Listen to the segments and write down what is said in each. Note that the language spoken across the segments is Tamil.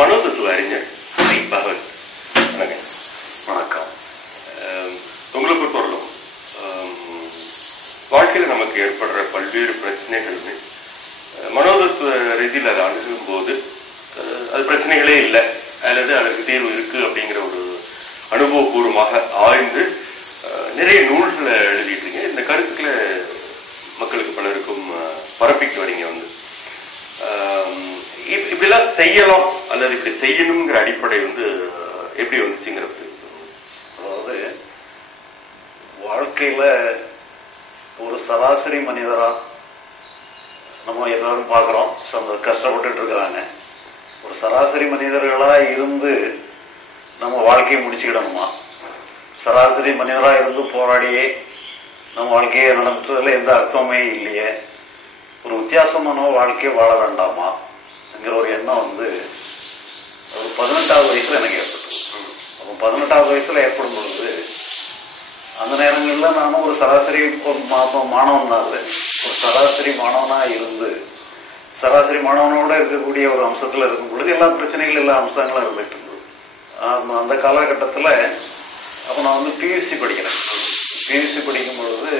மனோதத்துவ அறிஞர் பகவத். வணக்கம். வணக்கம். உங்களை பொறுத்தவரையிலும் வாழ்க்கையில் நமக்கு ஏற்படுற பல்வேறு பிரச்சனைகளுமே மனோதத்துவ ரீதியில் அதை அணுகும் போது அது பிரச்சனைகளே இல்லை அல்லது அதற்கு தீர்வு இருக்கு அப்படிங்கிற ஒரு அனுபவபூர்வமாக ஆய்ந்து நிறைய நூல்களை எழுதிட்டு இந்த கருத்துக்களை மக்களுக்கு பலருக்கும் பரப்பிட்டு வரீங்க. இப்படிலாம் செய்யலாம் அல்லது இப்படி செய்யணுங்கிற அடிப்படை எப்படி வந்துச்சுங்கிறது. அதாவது வாழ்க்கையில ஒரு சராசரி மனிதரா நம்ம எல்லாரும் பார்க்கிறோம், கஷ்டப்பட்டு இருக்கிறாங்க. ஒரு சராசரி மனிதர்களா இருந்து நம்ம வாழ்க்கையை முடிச்சுக்கிடணுமா? சராசரி மனிதரா இருந்து போராடியே நம்ம வாழ்க்கையை நடத்துறதுல எந்த அர்த்தமே இல்லையே, ஒரு வித்தியாசமான வாழ்க்கையை வாழ வேண்டாமா என்கிற ஒரு எண்ணம் ஒரு 18வது வயசுல எனக்கு ஏற்பட்டது. அப்போ 18வது வயசுல ஏற்படும் பொழுது அந்த நேரங்களில் நானும் ஒரு சராசரி மாணவன் தான். ஒரு சராசரி மாணவனா இருந்து சராசரி மாணவனோட இருக்கக்கூடிய ஒரு அம்சத்துல இருக்கும் பொழுது எல்லா பிரச்சனைகள் எல்லா அம்சங்களும் இருந்துட்டு இருந்தது. அந்த காலகட்டத்தில் அப்போ நான் பியூசி படிக்கிறேன். பியூசி படிக்கும் பொழுது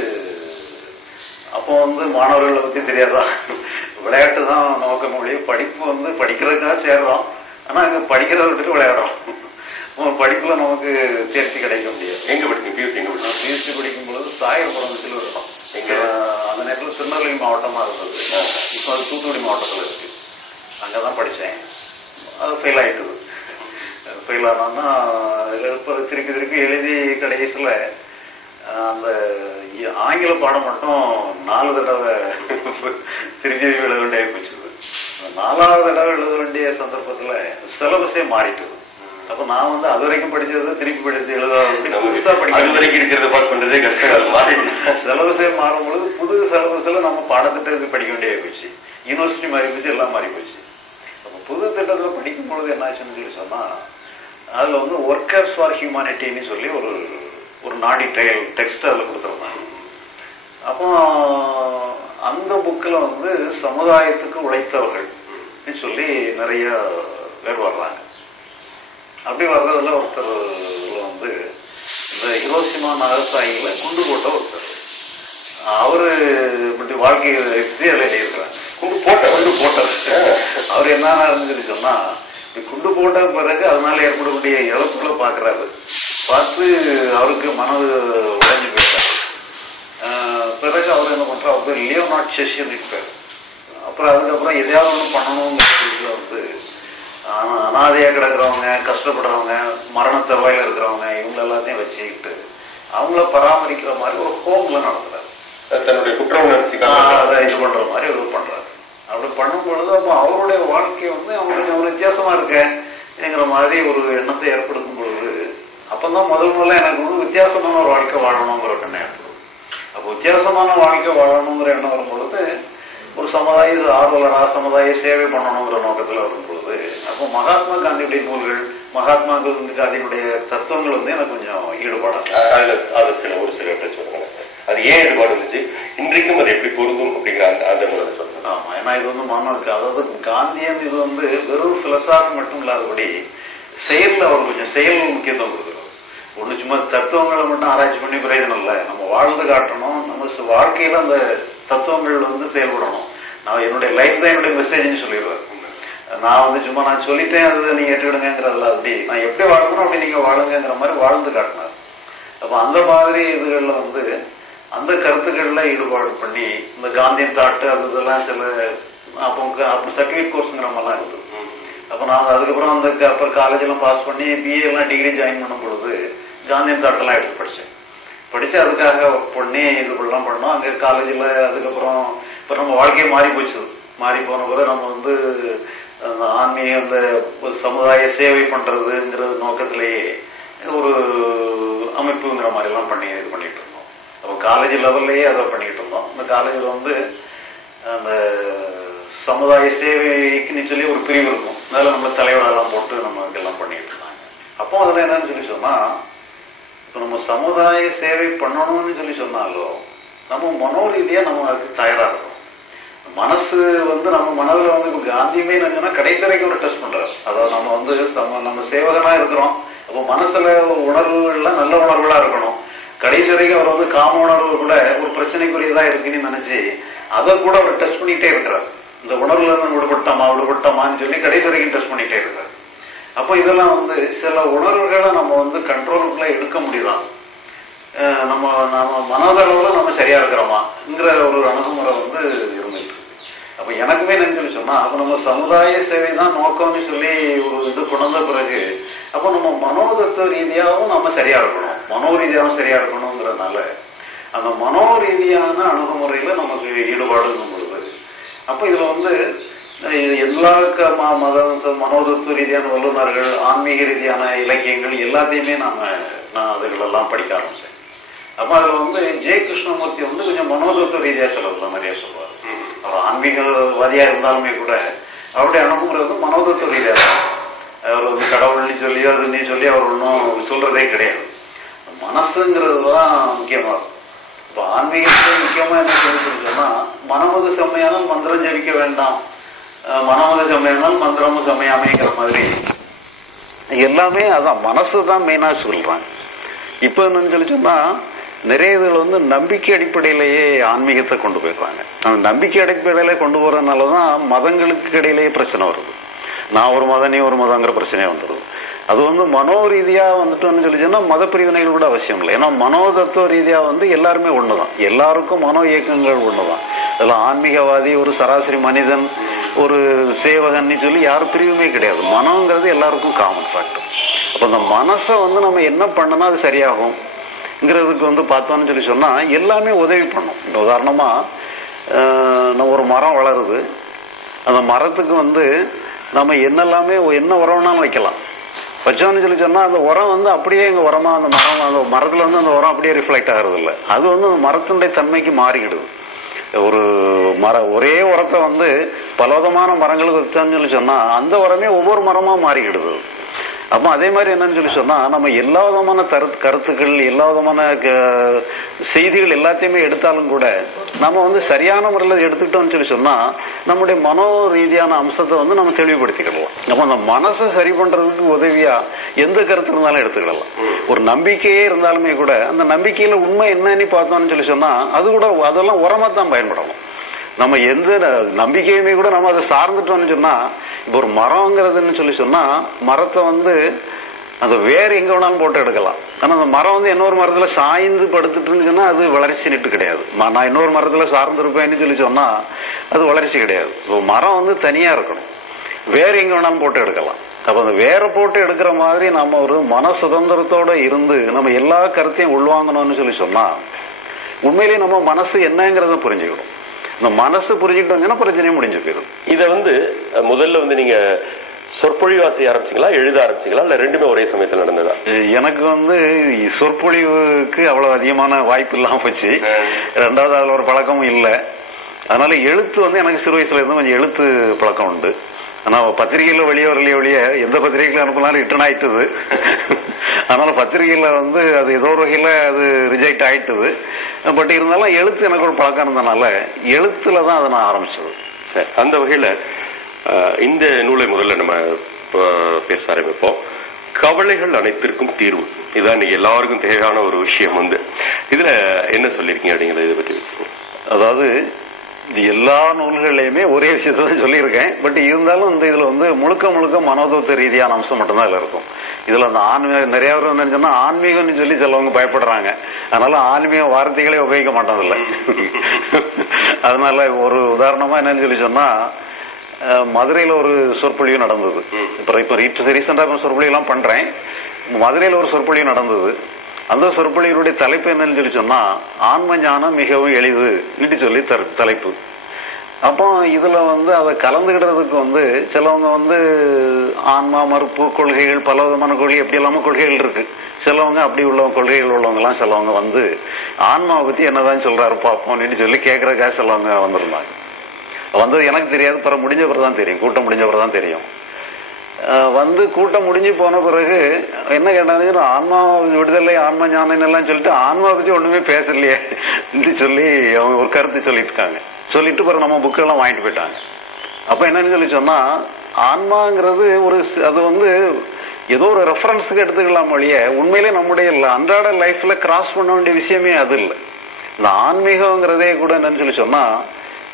அப்போ மாணவர்களை பத்தி தெரியாதா, விளையாட்டு தான் நோக்க முடியும். படிப்பு படிக்கிறதுக்காக சேர்றோம், ஆனா அங்க படிக்கிறத விட்டுட்டு விளையாடுறோம். படிப்புல நமக்கு தேர்ச்சி கிடைக்க முடியாது. எங்க படிக்கும் பியூசி? எங்க படிக்கும்? பியூசி படிக்கும் பொழுது சாயர்புரத்தில் இருக்கும். எங்க அந்த நேரத்தில் திருநெல்வேலி மாவட்டமா இருந்தது, இப்போ அது தூத்துக்குடி மாவட்டத்தில் இருக்கு. அங்கதான் படிச்சேன். அது ஃபெயில் ஆயிட்டுது. ஃபெயில் ஆனோம்னா திருப்பி எழுதி கடைசியில் அந்த ஆங்கில பாடம் மட்டும் 4 தடவை திருப்பி எழுத வேண்டிய போச்சுது. 4வது தடவை எழுத வேண்டிய சந்தர்ப்பத்துல சிலபஸே மாறிட்டுது. அப்ப நான் அது வரைக்கும் படிச்சது திருப்பி படிச்சு புதுசா படிக்கிறது கஷ்டம். சிலபஸே மாறும் பொழுது புது சிலபஸ்ல நம்ம பாடத்திட்டத்துக்கு படிக்க வேண்டிய போச்சு. யூனிவர்சிட்டி மாறி போச்சு, எல்லாம் மாறி போச்சு. அப்ப புது திட்டத்துல படிக்கும் பொழுது என்ன ஆச்சுன்னு சொல்லி சொன்னா, அதுல ஒர்க்கர்ஸ் ஃபார் ஹியூமானிட்டின்னு சொல்லி ஒரு நாடி டெக்ஸ்ட் அதுல கொடுத்துருந்தாங்க. அப்போ அந்த புக்கில் சமுதாயத்துக்கு உழைத்தவர்கள் சொல்லி நிறைய பேர் வர்றாங்க. அப்படி வர்றதுல ஒருத்தர் இந்த ஹிரோஷிமா நாகசாகில குண்டு போட்ட ஒருத்தர், அவரு இப்படி வாழ்க்கை ஹிஸ்டரி அதில் எழுதியிருக்கிறாங்க. குண்டு போட்டது அவர் என்னன்னு சொல்லி சொன்னா, குண்டு போட்ட பிறகு அதனால ஏற்படக்கூடிய இழப்புகளை பாக்குறாரு. பார்த்து அவருக்கு மனது உடைஞ்சு போயிட்டார். பிறகு அவர் என்ன பண்றாரு, அவர் லியோனார்ட் செஷன் இருப்பார். அப்புறம் அதுக்கப்புறம் எதையாவது ஒண்ணு பண்ணணுங்கிற அனாதையா கிடக்குறவங்க, கஷ்டப்படுறவங்க, மரண தருவாயில இருக்கிறவங்க, இவங்க எல்லாத்தையும் வச்சுக்கிட்டு அவங்கள பராமரிக்கிற மாதிரி ஒரு ஹோம்ல நடத்துறாரு. தன்னுடைய குற்ற உணர்ச்சி அதை இது பண்ற மாதிரி அவர் பண்றாரு. அப்படி பண்ணும் பொழுது அப்போ அவருடைய வாழ்க்கை அவங்களுக்கு ஒரு வித்தியாசமா இருக்கங்கிற மாதிரி ஒரு எண்ணத்தை ஏற்படுத்தும் பொழுது அப்பதான் முதல்ல எனக்கு வித்தியாசமான ஒரு வாழ்க்கை வாழணுங்கிற எண்ணம் ஏற்படும். அப்போ வித்தியாசமான வாழ்க்கை வாழணுங்கிற எண்ணம் வரும் பொழுது ஒரு சமுதாய ஆர்வலரா சமுதாய சேவை பண்ணணுங்கிற நோக்கத்துல வரும் பொழுது அப்போ மகாத்மா காந்தியுடைய நூல்கள், மகாத்மா காந்தியுடைய தத்துவங்கள் எனக்கு கொஞ்சம் ஈடுபாடு. ஒரு சில சொல்லுங்க, அது ஏன் ஈடுபாடு இருந்துச்சு, இன்றைக்கும் அது எப்படி பொருந்தும் அப்படிங்கிற அந்த சொல்லுங்க. ஆமா, ஏன்னா இது மாணவருக்கு, அதாவது காந்தியன் இது வெறும் பிலசாபி மட்டும் இல்லாதபடி செயல்ல அவர் கொஞ்சம் செயல் முக்கியத்துவம் கொடுக்குறோம். ஒண்ணு சும்மா தத்துவங்களை மட்டும் ஆராய்ச்சி பண்ணி பிரயோஜனம் இல்லை, நம்ம வாழ்ந்து காட்டணும். நம்ம வாழ்க்கையில அந்த தத்துவங்கள் செயல்படணும். நான் என்னுடைய லைஃப் தான் என்னுடைய மெசேஜ்னு சொல்லிடுவேன். நான் சும்மா நான் சொல்லிட்டேன் அது நீங்க ஏற்றுக்கிடுங்கிறதுல அப்படி நான் எப்படி வாழணும் அப்படி நீங்க வாழுங்கிற மாதிரி வாழ்ந்து காட்டினார். அப்ப அந்த மாதிரி இதுகள்ல அந்த கருத்துக்கள்ல ஈடுபாடு பண்ணி இந்த காந்தியன் தாட்டு அது இதெல்லாம் சில அப்போ சர்டிபிகேட் கோர்ஸுங்கிற மாதிரிலாம் இருந்தது. அப்ப நான் அதுக்கப்புறம் அப்புறம் காலேஜ் எல்லாம் பாஸ் பண்ணி பிஏ எல்லாம் டிகிரி ஜாயின் பண்ணும் பொழுது காந்தியன் தாட்டெல்லாம் எடுத்து படிச்சு அதுக்காக ஒர்க் பண்ணி இதுக்கெல்லாம் பண்ணோம் அங்க காலேஜில். அதுக்கப்புறம் இப்ப நம்ம வாழ்க்கையை மாறி போச்சு. மாறி போன பிறகு நம்ம ஆன்மீக அந்த சமுதாய சேவை பண்றதுங்கிற நோக்கத்திலேயே ஒரு அமைப்புங்கிற மாதிரி எல்லாம் பண்ணி இது பண்ணிட்டு இருந்தோம். அப்ப காலேஜ் லெவல்லையே அதை பண்ணிட்டு இருந்தோம். இந்த காலேஜில் அந்த சமுதாய சேவைக்குன்னு சொல்லி ஒரு பிரிவு இருக்கும். அதில் நம்ம தலைவரெல்லாம் போட்டு நம்ம இதெல்லாம் பண்ணிட்டு இருந்தாங்க. அப்போ அதில் என்னன்னு சொல்லி சொன்னா, இப்போ நம்ம சமுதாய சேவை பண்ணணும்னு சொல்லி சொன்னாலும் நம்ம மனோரீதியா நம்ம அதுக்கு தயாரா இருக்கணும். மனசு வந்து நம்ம மனதுல வந்து இப்ப காந்தியுமே என்னன்னா கடைசி வரைக்கும் ஒரு டெஸ்ட் பண்றாரு. அதாவது நம்ம வந்து நம்ம சேவகனா இருக்கிறோம். அப்போ மனசுல உணர்வுகள்லாம் நல்ல உணர்வுகளா இருக்கணும். கடைசி வரைக்கும் அவர் வந்து காம உணர்வு கூட ஒரு பிரச்சனைக்குரியதா இருக்குன்னு நினைச்சு அதை கூட அவர் டெஸ்ட் பண்ணிட்டே இருக்கிறார். இந்த உணர்வுல இருந்து விடுபட்டமான்னு சொல்லி கடைசி வரைக்கும் டெஸ்ட் பண்ணிட்டே இருக்கிறார். அப்போ இதெல்லாம் வந்து சில உணர்வுகளை நம்ம வந்து கண்ட்ரோலுக்குள்ள எடுக்க முடியலாம். நம்ம மனதளவுல நம்ம சரியா இருக்கிறோமாங்கிற ஒரு அணுகுமுறை வந்து இருந்துட்டு. அப்ப எனக்குமே நினைச்சு சொன்னா அப்ப நம்ம சமுதாய சேவை தான் நோக்கம்னு சொல்லி ஒரு இது கொண்ட பிறகு அப்ப நம்ம மனோதத்துவ ரீதியாகவும் நம்ம சரியா இருக்கணும், மனோ ரீதியாகவும் சரியா இருக்கணுங்கிறதுனால அந்த மனோ ரீதியான அணுகுமுறையில நமக்கு ஈடுபாடுங்கும் பொழுது அப்ப இதுல வந்து எல்லா மனோதத்துவ ரீதியான வல்லுநர்கள், ஆன்மீக ரீதியான இலக்கியங்கள் எல்லாத்தையுமே நான் அதுகளெல்லாம் படிக்க ஆரம்பிச்சேன். அப்ப அதுல வந்து ஜெய கிருஷ்ணமூர்த்தி வந்து கொஞ்சம் மனோதத்துவ ரீதியா சொல்லுறது நிறைய சொல்லுவார். அவர் ஆன்மீகவாதியா இருந்தாலுமே கூட அவருடைய அணுகுமுறை வந்து மனோதத்துவ ரீதியா தான். அவர் வந்து கடவுள்னு சொல்லி அதுன்னு சொல்லி அவர் ஒன்றும் சொல்றதே கிடையாது. மனசுங்கிறது தான் முக்கியமா இருக்கும். இப்ப ஆன்மீகத்தை முக்கியமா என்ன சொல்லி சொன்னா மனமது செம்மையானால் மந்திரம் ஜபிக்க வேண்டாம், மனமது செம்மையானால் மந்திரமும் செம்மையாமைங்கிற மாதிரி எல்லாமே அதான் மனசு தான் மெயினா சொல்றாங்க. இப்ப என்னன்னு சொல்லி சொன்னா நிறைய இதுல வந்து நம்பிக்கை அடிப்படையிலேயே ஆன்மீகத்தை கொண்டு போயிடுறாங்க. அந்த நம்பிக்கை அடிப்படையிலே கொண்டு போறதுனாலதான் மதங்களுக்கு இடையிலேயே பிரச்சனை வருது. நான் ஒரு மதம் நீ ஒரு மதங்கிற பிரச்சனையே வந்துடுது. அது வந்து மனோ ரீதியா வந்துட்டு சொல்லி சொன்னா மத பிரிவினைகள் கூட அவசியம் இல்லை. ஏன்னா மனோதத்துவ ரீதியா வந்து எல்லாருமே ஒண்ணுதான், எல்லாருக்கும் மனோ இயக்கங்கள் ஒண்ணுதான். அதெல்லாம் ஆன்மீகவாதி, ஒரு சராசரி மனிதன், ஒரு சேவகன்னு சொல்லி யாரும் பிரிவுமே கிடையாது. மனோங்கிறது எல்லாருக்கும் காமன் ஃபேக்டர். அப்ப அந்த மனசை வந்து நம்ம என்ன பண்ணனா அது சரியாகும் வந்து பார்த்தோம்னு சொல்லி சொன்னா எல்லாமே உதவி பண்ணும். உதாரணமா ஒரு மரம் வளருது, அந்த மரத்துக்கு வந்து நம்ம என்னெல்லாமே என்ன உரம்னாலும் வைக்கலாம். வச்சோம்னு சொல்லி சொன்னா அந்த உரம் வந்து அப்படியே எங்க உரமா அந்த மரத்துல வந்து அந்த உரம் அப்படியே ரிஃப்ளெக்ட் ஆகிறது இல்லை. அது வந்து அந்த மரத்தினுடைய தன்மைக்கு மாறிக்கிடுது. ஒரு ஒரே உரத்தை வந்து பலவிதமான மரங்களுக்கு வச்சோம்னு சொல்லி சொன்னா அந்த உரமே ஒவ்வொரு மரமா மாறிக்கிடுது. அப்ப அதே மாதிரி என்னன்னு சொல்லி சொன்னா நம்ம எல்லா விதமான கருத்துக்கள், எல்லா விதமான செய்திகள் எல்லாத்தையுமே எடுத்தாலும் கூட நம்ம வந்து சரியான முறையில் எடுத்துக்கிட்டோம்னு சொல்லி சொன்னா நம்முடைய மனோ ரீதியான அம்சத்தை வந்து நம்ம தெளிவுபடுத்திக்கிடலாம். நம்ம அந்த மனசை சரி பண்றதுக்கு உதவியா எந்த கருத்து இருந்தாலும் எடுத்துக்கிடலாம். ஒரு நம்பிக்கையே இருந்தாலுமே கூட அந்த நம்பிக்கையில உண்மை என்னன்னு பார்த்தோம்னு சொல்லி சொன்னா அது கூட அதெல்லாம் உரமா தான் பயன்படணும். நம்ம எந்த நம்பிக்கையுமே கூட நம்ம அதை சார்ந்துட்டோம்னு சொன்னா இப்ப ஒரு மரம்ங்கிறதுன்னு சொல்லி சொன்னா மரத்தை வந்து அந்த வேறு எங்க வேணாலும் போட்டு எடுக்கலாம். ஆனா அந்த மரம் வந்து இன்னொரு மரத்துல சாய்ந்து படுத்துட்டுன்னு சொன்னா அது வளர்ச்சி நிட்டு கிடையாது. நான் இன்னொரு மரத்துல சார்ந்து இருப்பேன்னு சொல்லி சொன்னா அது வளர்ச்சி கிடையாது. மரம் வந்து தனியா இருக்கணும், வேற எங்க வேணாலும் போட்டு எடுக்கலாம். அப்ப அந்த வேற போட்டு எடுக்கிற மாதிரி நம்ம ஒரு மன சுதந்திரத்தோட இருந்து நம்ம எல்லா கருத்தையும் உள்வாங்கணும்னு சொல்லி சொன்னா உண்மையிலேயே நம்ம மனசு என்னங்கிறத புரிஞ்சுக்கணும். இந்த மனசு புரிஞ்சுக்கிட்டோம்னா பிரச்சனையும் முடிஞ்சு போயிடும். இதை வந்து முதல்ல வந்து நீங்க சொற்பொழிவா செய்ய ஆரம்பிச்சிங்களா, எழுத ஆரம்பிச்சிங்களா, இல்ல ரெண்டுமே ஒரே சமயத்தில் நடந்ததா? எனக்கு வந்து சொற்பொழிவுக்கு அவ்வளவு அதிகமான வாய்ப்பு இல்லாம போச்சு. ரெண்டாவது அதுல ஒரு பழக்கமும் இல்லை. அதனால எழுத்து வந்து எனக்கு சிறு வயசுல இருந்து கொஞ்சம் எழுத்து பழக்கம் உண்டு. ஆனா பத்திரிகையில வெளியே வரலையே எந்த பத்திரிகையில அனுப்பினாலும் ரிட்டர்ன் ஆயிட்டுது. அதனால பத்திரிகையில வந்து அது ஏதோ ஒரு வகையில அது ரிஜெக்ட் ஆயிட்டுது. பட் இருந்தாலும் எழுத்து எனக்கு ஒரு பழக்கம் இருந்தனால எழுத்துலதான் அதை நான் ஆரம்பிச்சது. சரி, அந்த வகையில இந்த நூலை முதல்ல நம்ம பேச ஆரம்பிப்போம். கவலைகள் அனைத்திற்கும் தீர்வு, இதான் இன்னைக்கு எல்லாருக்கும் தேவையான ஒரு விஷயம். வந்து இதுல என்ன சொல்லிருக்கீங்க அப்படிங்கறத இதை பத்தி. அதாவது எல்லா நூல்களையுமே ஒரே விஷயத்த தான் சொல்லியிருக்கேன். பட் இருந்தாலும் இந்த இதுல வந்து முழுக்க மனோதத்துவ ரீதியான அம்சம் மட்டும்தான் இதுல இருக்கும். இதுல அந்த ஆன்மீகம் நிறைய பேர் என்ன சொன்னா ஆன்மீகம்னு சொல்லி சிலவங்க பயப்படுறாங்க. அதனால ஆன்மீக வார்த்தைகளே உபயோகிக்க மாட்டதில்லை. அதனால ஒரு உதாரணமா என்னன்னு சொல்லி சொன்னா மதுரையில ஒரு சொற்பொழிவு நடந்தது. இப்ப ரீசெண்டா சொற்பொழிவு எல்லாம் பண்றேன். மதுரையில ஒரு சொற்பொழிவு நடந்தது. அந்த சொற்பொழிவுடைய தலைப்பு என்னன்னு சொல்லி சொன்னா ஆன்ம ஞானம் மிகவும் எளிது சொல்லி தலைப்பு. அப்போ இதுல வந்து அதை கலந்துகிடுறதுக்கு வந்து சிலவங்க வந்து ஆன்மா மறுப்பு கொள்கைகள், பல விதமான கொள்கை, எப்படி இல்லாம கொள்கைகள் இருக்கு. சிலவங்க அப்படி உள்ள கொள்கைகள் உள்ளவங்க எல்லாம் சிலவங்க வந்து ஆன்மாவை பத்தி என்னதான் சொல்றாரு பாப்போம்னு சொல்லி கேட்கறதுக்காக சிலவங்க வந்திருந்தாங்க. வந்தது எனக்கு தெரியாது, பிறகு முடிஞ்ச பிறகுதான் தெரியும், கூட்டம் முடிஞ்ச பிறகுதான் தெரியும். வந்து கூட்டம் முடிஞ்சு போன பிறகு என்ன கேட்டாங்க, ஆன்மா விடுதலை, ஆன்ம ஞானம் எல்லாம் சொல்லிட்டு ஆன்மா பத்தி ஒண்ணுமே பேசலையே சொல்லி அவங்க ஒரு கருத்து சொல்லிட்டு இருக்காங்க. சொல்லிட்டு பிறகு நம்ம புக்கெல்லாம் வாங்கிட்டு போயிட்டாங்க. அப்ப என்னன்னு சொல்லி சொன்னா, ஆன்மாங்கிறது அது வந்து ஏதோ ஒரு ரெஃபரன்ஸுக்கு எடுத்துக்கலாம் ஒழிய உண்மையிலே நம்முடைய அன்றாட லைஃப்ல கிராஸ் பண்ண வேண்டிய விஷயமே அது இல்லை. இந்த ஆன்மீகங்கிறதே கூட என்னன்னு சொல்லி சொன்னா,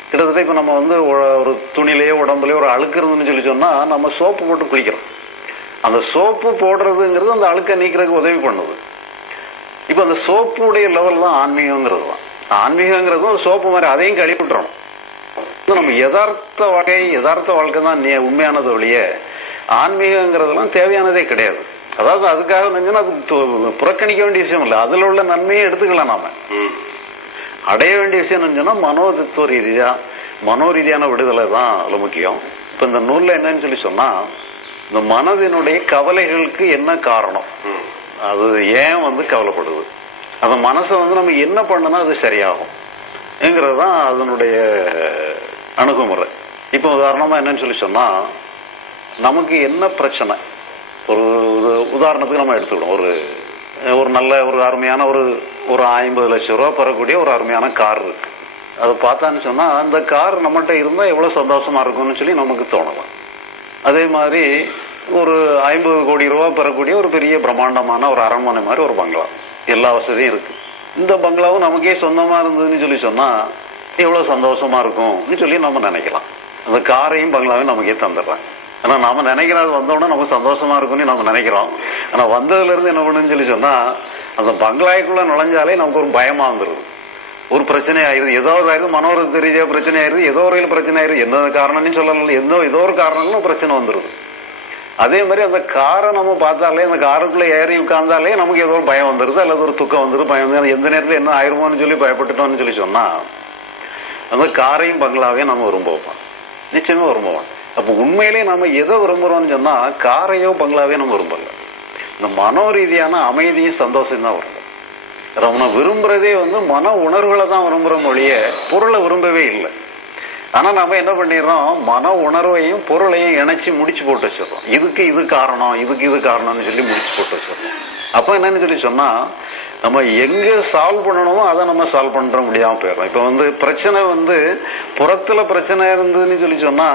கிட்டத்தட்ட இப்ப நம்ம வந்து ஒரு துணிலேயோ உடம்புலயோ ஒரு அழுக்கு இருந்துன்னு சொல்லி சொன்னா நம்ம சோப்பு போட்டு குளிக்கிறோம். அந்த சோப்பு போடுறதுங்கிறது அந்த அழுக்கை நீக்கிறதுக்கு உதவி பண்ணுது. இப்ப அந்த சோப்புடைய லெவல் தான் ஆன்மீகங்கிறது தான். ஆன்மீகங்கிறது ஒரு சோப்பு மாதிரி, அதையும் கழிப்பிட்டுறோம். நம்ம யதார்த்த வாழ்க்கை தான் உண்மையானது ஒழிய ஆன்மீகங்கிறதெல்லாம் தேவையானதே கிடையாது. அதாவது அதுக்காக அது புறக்கணிக்க வேண்டிய விஷயம் இல்லை. அதுல உள்ள நன்மையை எடுத்துக்கலாம். நாம அடைய வேண்டிய விஷயம் என்னன்னு சொன்னா மனோரீதியான விடுதலை தான் அதுல முக்கியம். இப்ப இந்த நூல்ல என்னன்னு சொல்லி சொன்னா, இந்த மனதினுடைய கவலைகளுக்கு என்ன காரணம், அது ஏன் வந்து கவலைப்படுது, அந்த மனசை வந்து நம்ம என்ன பண்ணனா அது சரியாகும் என்கிறதுதான் அதனுடைய அணுகுமுறை. இப்ப உதாரணமா என்னன்னு சொல்லி சொன்னா, நமக்கு என்ன பிரச்சனை, ஒரு உதாரணத்துக்கு நம்ம எடுத்துக்கணும். ஒரு நல்ல ஒரு அருமையான ஒரு 50 லட்சம் ரூபாய் பெறக்கூடிய ஒரு அருமையான கார் இருக்கு. அதை பார்த்தான்னு சொன்னா அந்த கார் நம்மகிட்ட இருந்தா எவ்வளவு சந்தோஷமா இருக்கும்னு சொல்லி நமக்கு தோணலாம். அதே மாதிரி ஒரு 50 கோடி ரூபாய் பெறக்கூடிய ஒரு பெரிய பிரம்மாண்டமான ஒரு அரண்மனை மாதிரி ஒரு பங்களா, எல்லா வசதியும் இருக்கு. இந்த பங்களாவும் நமக்கே சொந்தமா இருந்ததுன்னு சொல்லி சொன்னா எவ்வளவு சந்தோஷமா இருக்கும்னு சொல்லி நம்ம நினைக்கலாம். அந்த காரையும் பங்களாவையும் நமக்கே தந்துடுறாங்க. ஆனா நாம நினைக்கிறது வந்தோடனே நமக்கு சந்தோஷமா இருக்கும்னு நம்ம நினைக்கிறோம். ஆனா வந்ததுல இருந்து என்ன பண்ணுன்னு சொல்லி சொன்னா, அந்த பங்களாய்க்குள்ள நுழைஞ்சாலே நமக்கு ஒரு பயமா வந்துருது. ஒரு பிரச்சனை ஆயிருது, ஏதோ ஆயிருது, மனோரீதியா ரீதியா பிரச்சனை ஆயிருது, ஏதோ ஒரு பிரச்சனை ஆயிருது, எந்த காரணம்னு சொல்லல, ஏதோ ஒரு காரணங்களும் பிரச்சனை வந்துருது. அதே மாதிரி அந்த காரை நம்ம பார்த்தாலே, அந்த காருக்குள்ள ஏறி உட்கார்ந்தாலே நமக்கு ஏதோ ஒரு பயம் வந்துருது, அல்லது ஒரு துக்கம் வந்துருது, பயம் வந்து எந்த நேரத்தில் என்ன ஆயிருமோன்னு சொல்லி பயப்பட்டுட்டோம்னு சொல்லி சொன்னா அந்த காரையும் பங்களாவையும் நம்ம விரும்புவோம், நிச்சயமா விரும்புவோம். அப்ப உண்மையிலே நம்ம எதை விரும்புறோம்னு சொன்னா காரையோ பங்களாவையோ நம்ம விரும்பல, இந்த மனோரீதியான அமைதியும் சந்தோஷம் தான் விரும்பும். நம்ம விரும்புறதே வந்து மன உணர்வுகளை தான் விரும்புறோம் ஒழிய பொருளை விரும்பவே இல்லை. ஆனா நம்ம என்ன பண்ணிடுறோம், மன உணர்வையும் பொருளையும் இணைச்சு முடிச்சு போட்டு வச்சிடறோம். இதுக்கு இது காரணம், இதுக்கு இது காரணம்னு சொல்லி முடிச்சு போட்டு வச்சிடறோம். அப்ப என்னன்னு சொல்லி சொன்னா, நம்ம எங்க சால்வ் பண்ணணுமோ அதை நம்ம சால்வ் பண்ற முடியாம போயிடும். இப்ப வந்து பிரச்சனை வந்து புறத்துல பிரச்சனை இருந்ததுன்னு சொல்லி சொன்னா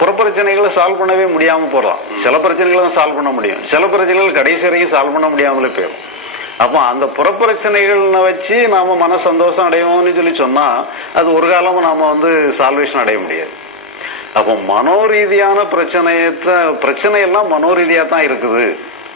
புறப்பிரச்சனைகளை சால்வ் பண்ணவே முடியாம போறோம். சில பிரச்சனைகளை தான் சால்வ் பண்ண முடியும், சில பிரச்சனைகள் கடைசி வரைக்கும் சால்வ் பண்ண முடியாமலே போயிடும். அப்ப அந்த புறப்பிரச்சனைகள் வச்சு நாம மன சந்தோஷம் அடைவோம்னு சொல்லி சொன்னா அது ஒரு காலமும் நாம வந்து சால்வேஷன் அடைய முடியாது. அப்ப மனோரீதியான பிரச்சனை எல்லாம் மனோரீதியா தான் இருக்குது.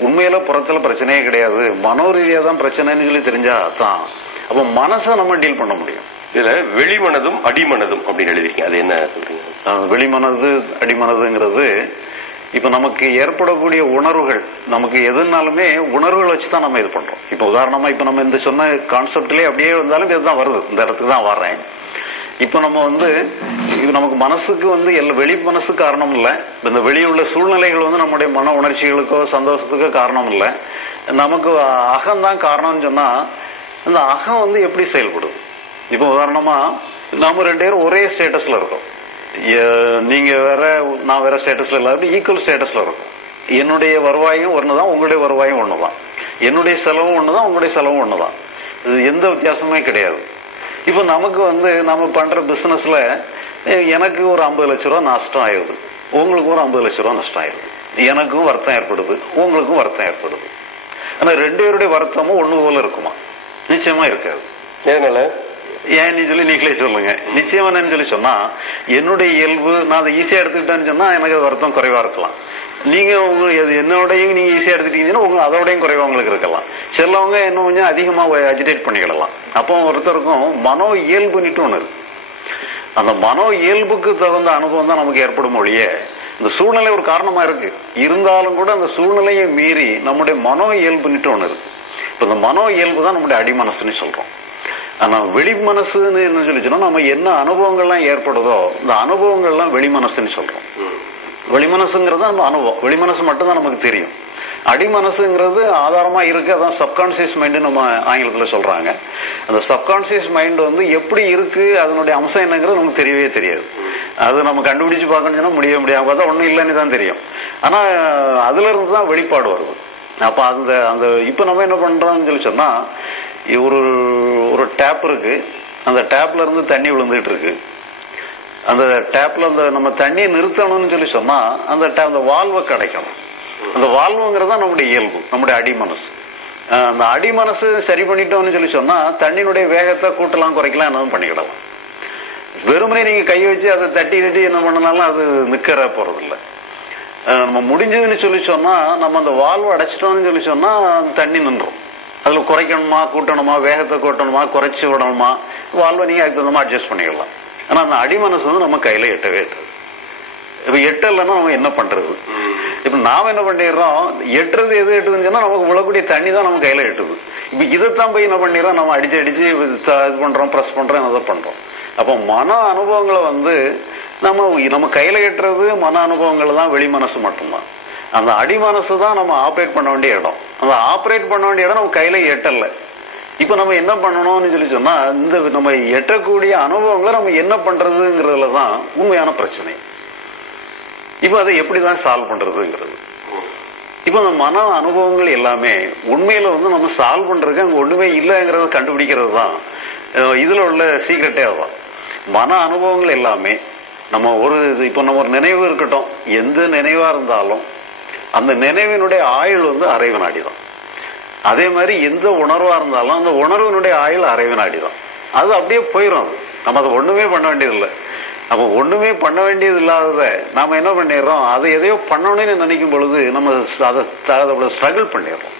உண்மையில புறத்துல பிரச்சனையே கிடையாது, மனோரீதியா தான் பிரச்சனைன்னு சொல்லி தெரிஞ்சா தான் அப்ப மனசை நம்ம டீல் பண்ண முடியும். இதுல வெளிமனதும் அடிமனதும் அப்படின்னு எழுதிருக்கீங்க, அது என்ன சொல்றீங்க? வெளிமனது அடிமனதுங்கிறது இப்ப நமக்கு ஏற்படக்கூடிய உணர்வுகள், நமக்கு எதுனாலுமே உணர்வுகள் வச்சுதான் நம்ம இது பண்றோம். இப்ப உதாரணமா இப்ப நம்ம இந்த சொன்ன கான்செப்ட்லயே அப்படியே வந்தாலும் இதுதான் வருது, இந்த இடத்துக்கு தான் வர்றேன். இப்ப நம்ம வந்து நமக்கு மனசுக்கு வந்து வெளி மனசு காரணம் இல்ல, இந்த வெளியுள்ள சூழ்நிலைகள் வந்து நம்முடைய மன உணர்ச்சிகளுக்கோ சந்தோஷத்துக்கோ காரணம் இல்ல, நமக்கு அகம்தான் காரணம்னு சொன்னா இந்த அகம் வந்து எப்படி செயல்படுது. இப்ப உதாரணமா நாம 2 பேரும் ஒரே ஸ்டேட்டஸ்ல இருக்கோம், நீங்க வேற நான் வேற ஸ்டேட்டஸ்ல இல்லாத ஈக்குவல் ஸ்டேட்டஸ்ல இருக்கும். என்னுடைய வருவாயும் ஒண்ணுதான், உங்களுடைய வருவாயும் ஒண்ணுதான், என்னுடைய செலவும் ஒண்ணுதான், உங்களுடைய செலவும் ஒண்ணுதான், எந்த வித்தியாசமே கிடையாது. இப்ப நமக்கு வந்து நம்ம பண்ற பிசினஸ்ல எனக்கு ஒரு 50 லட்சம் ரூபாய் நஷ்டம் ஆயிடுது, உங்களுக்கு ஒரு 50 லட்சம் ரூபாய் நஷ்டம் ஆயிடுது, எனக்கும் வருத்தம் ஏற்படுது, உங்களுக்கும் வருத்தம் ஏற்படுது. ஆனா 2 பேருடைய வருத்தமும் ஒண்ணு போல இருக்குமா? நிச்சயமா இருக்காது. எதனால ஏன்னு சொல்லி நீங்களே சொல்லுங்க. நிச்சயமா என்னன்னு சொல்லி சொன்னா என்னுடைய இயல்பு நான் அதை ஈஸியா எடுத்துக்கிட்டேன்னு சொன்னா எனக்கு வருத்தம் குறைவா இருக்கலாம். நீங்க என்னோடையும் நீங்க ஈஸியா எடுத்துட்டீங்கன்னா உங்க அதோடையும் குறைவா உங்களுக்கு இருக்கலாம். சிலவங்க இன்னும் கொஞ்சம் அதிகமா அஜிடேட் பண்ணிக்கிடலாம். அப்போ ஒருத்தருக்கும் மனோ இயல்புன்னுட்டு ஒண்ணு இருக்கு. அந்த மனோ இயல்புக்கு தகுந்த அனுபவம் தான் நமக்கு ஏற்படும் ஒழிய இந்த சூழ்நிலை ஒரு காரணமா இருக்கு, இருந்தாலும் கூட அந்த சூழ்நிலையை மீறி நம்முடைய மனோ இயல்புன்னுட்டு ஒண்ணு இருக்கு. இப்ப இந்த மனோ இயல்பு தான் நம்முடைய அடிமனசுன்னு சொல்றோம். ஆனா வெளி மனசுன்னு என்ன சொல்லிச்சோன்னா நம்ம என்ன அனுபவங்கள்லாம் ஏற்படுதோ இந்த அனுபவங்கள்லாம் வெளிமனசுன்னு சொல்றோம். வெளிமனசுங்கிறது நம்ம அனுபவம், வெளிமனசு மட்டும்தான் நமக்கு தெரியும். அடிமனசுங்கிறது ஆதாரமா இருக்கு, அதான் சப்கான்சியஸ் மைண்ட் நம்ம ஆங்கிலத்துல சொல்றாங்க. அந்த சப்கான்சியஸ் மைண்ட் வந்து எப்படி இருக்கு, அதனுடைய அம்சம் என்னங்கிறது நமக்கு தெரியவே தெரியாது. அது நம்ம கண்டுபிடிச்சு பார்க்கணும்னா முடியவே முடியாது, பார்த்தா ஒன்னும் இல்லைன்னு தான் தெரியும். ஆனா அதுல இருந்து தான் வெளிப்பாடு வருது. அப்ப அந்த அந்த இப்ப நம்ம என்ன பண்றோம்னு சொல்லி சொன்னா, ஒரு ஒரு டேப் இருக்கு, அந்த டேப்ல இருந்து தண்ணி விழுந்துட்டு இருக்கு. அந்த டேப்ல அந்த நம்ம தண்ணியை நிறுத்தணும்னு சொல்லி சொன்னா அந்த வால்வை கிடைக்கணும். அந்த வால்வுங்கிறதா நம்முடைய இயல்பு, நம்முடைய அடி மனசு. அந்த அடி மனசு சரி பண்ணிட்டோம்னு சொல்லி சொன்னா தண்ணியினுடைய வேகத்தை கூட்டலாம் குறைக்கலாம் என்னவும் பண்ணிக்கிடலாம். வெறுமனே நீங்க கை வச்சு அதை தட்டி தட்டி என்ன பண்ணனாலும் அது நிக்கிற போறது இல்லை. நம்ம முடிஞ்சதுன்னு சொல்லி சொன்னா நம்ம அந்த வால்வை அடைச்சிட்டோம்னு சொல்லி சொன்னா தண்ணி நின்றோம். அதுல குறைக்கணுமா கூட்டணுமா, வேகத்தை கூட்டணுமா குறைச்சி விடணுமா, வால்வை நீங்க அதுக்கு தகுந்த அட்ஜஸ்ட் பண்ணிக்கலாம். ஆனா அந்த அடி மனசு வந்து நம்ம கையில எட்டவே எட்டாது. இப்ப எட்டலைன்னா நம்ம என்ன பண்றது? இப்ப நாம என்ன பண்ணிடுறோம், எட்டுறது எது எட்டுதுன்னு சொன்னா நமக்கு விழக்கூடிய தண்ணி தான் நம்ம கையில எட்டுது. இப்ப இதைத்தான் போய் என்ன பண்ணிடுறோம், நம்ம அடிச்சு அடிச்சு இது பண்றோம், பிரஸ் பண்றோம், அதை பண்றோம். அப்போ மன அனுபவங்களை வந்து நம்ம கையில எட்டுறது மன அனுபவங்கள் தான், வெளி மனசு மட்டும்தான். அந்த அடி மனசு தான் நம்ம ஆப்ரேட் பண்ண வேண்டிய இடம். அந்த ஆப்ரேட் பண்ண வேண்டிய இடம் நம்ம கையில எட்டல. இப்ப நம்ம என்ன பண்ணணும்னு சொல்லி சொன்னா, இந்த நம்ம எட்டக்கூடிய அனுபவங்களை நம்ம என்ன பண்றதுங்கிறதுலதான் உண்மையான பிரச்சனை. இப்ப அதை எப்படிதான் சால்வ் பண்றதுங்கிறது. இப்ப அந்த மன அனுபவங்கள் எல்லாமே உண்மையில வந்து நம்ம சால்வ் பண்றதுக்கு அங்க ஒண்ணுமே இல்லைங்கிறத கண்டுபிடிக்கிறது தான் இதுல உள்ள சீக்கிரட்டே. அதுதான் மன அனுபவங்கள் எல்லாமே நம்ம இப்ப நம்ம ஒரு நினைவு இருக்கட்டும், எந்த நினைவா இருந்தாலும் அந்த நினைவினுடைய ஆயுள் வந்து அரை வினாடி தான். அதே மாதிரி எந்த உணர்வா இருந்தாலும் அந்த உணர்வினுடைய ஆயுள் அரை வினாடி தான். அது அப்படியே போயிடும். நம்ம அதை ஒண்ணுமே பண்ண வேண்டியதில்லை. அப்ப ஒண்ணுமே பண்ண வேண்டியது இல்லாதத நாம என்ன பண்ணிடுறோம், அதை எதையோ பண்ணணும்னு நினைக்கும் பொழுது நம்ம அதை ஸ்ட்ரகிள் பண்ணிடுறோம்.